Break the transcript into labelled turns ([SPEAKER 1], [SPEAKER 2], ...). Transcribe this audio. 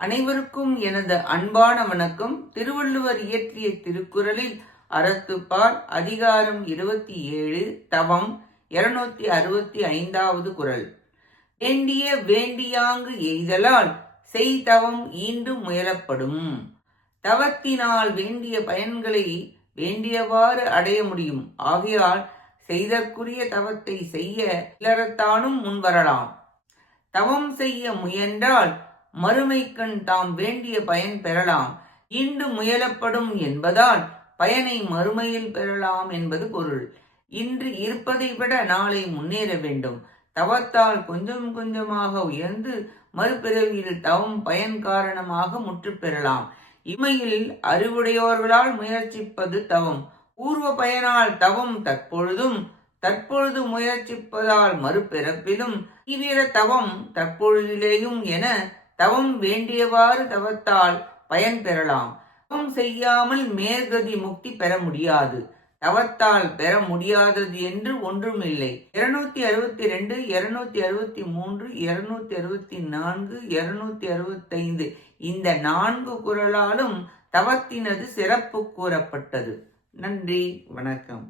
[SPEAKER 1] அனைவருக்கும் எனது அன்பான வணக்கம். திருவள்ளுவர் இயற்றிய திருக்குறளில் அறத்துப்பால் அதிகாரம் இருபத்தி ஏழு தவம் இருநூத்தி அறுபத்தி ஐந்தாவது குறள். வேண்டிய வேண்டியாங்கு எய்தலால் செய்தவம் ஈண்டு முயலப்படும். தவத்தினால் வேண்டிய பயன்களை வேண்டியவாறு அடைய முடியும். ஆகையால் செய்தற்குரிய தவத்தை செய்ய இல்லறத்தானும் முன்வரலாம். தவம் செய்ய முயன்றால் மறுமைக்கண் தாம் வேண்டிய பயன் பெறலாம். இன்று முயலப்படும் என்பதால் பயனை மறுமையில் பெறலாம் என்பது பொருள். இன்று இருப்பதை விட நாளை முன்னேற வேண்டும். தவத்தால் கொஞ்சம் கொஞ்சமாக உயர்ந்து மறுபிறவியில் தவம் பயன் காரணமாக முற்று பெறலாம். இமையில் அறிவுடையோர்களால் முயற்சிப்பது தவம். பூர்வ பயனால் தவம் தற்பொழுதும் தற்பொழுது முயற்சிப்பதால் மறுபிறப்பிலும் தீவிர தவம் தற்பொழுதிலேயும் என தவம் வேண்டியவாறு தவத்தால் பயன் பெறலாம். தவம் செய்யாமல் மேற்கதி முக்தி பெற முடியாது. தவத்தால் பெற முடியாதது என்று ஒன்றும் இல்லை இருநூத்தி அறுபத்தி ரெண்டு இருநூத்தி அறுபத்தி மூன்று இருநூத்தி அறுபத்தி நான்கு இருநூத்தி அறுபத்தைந்து இந்த நான்கு குரலாலும் தவத்தினது சிறப்பு கூறப்பட்டது. நன்றி வணக்கம்.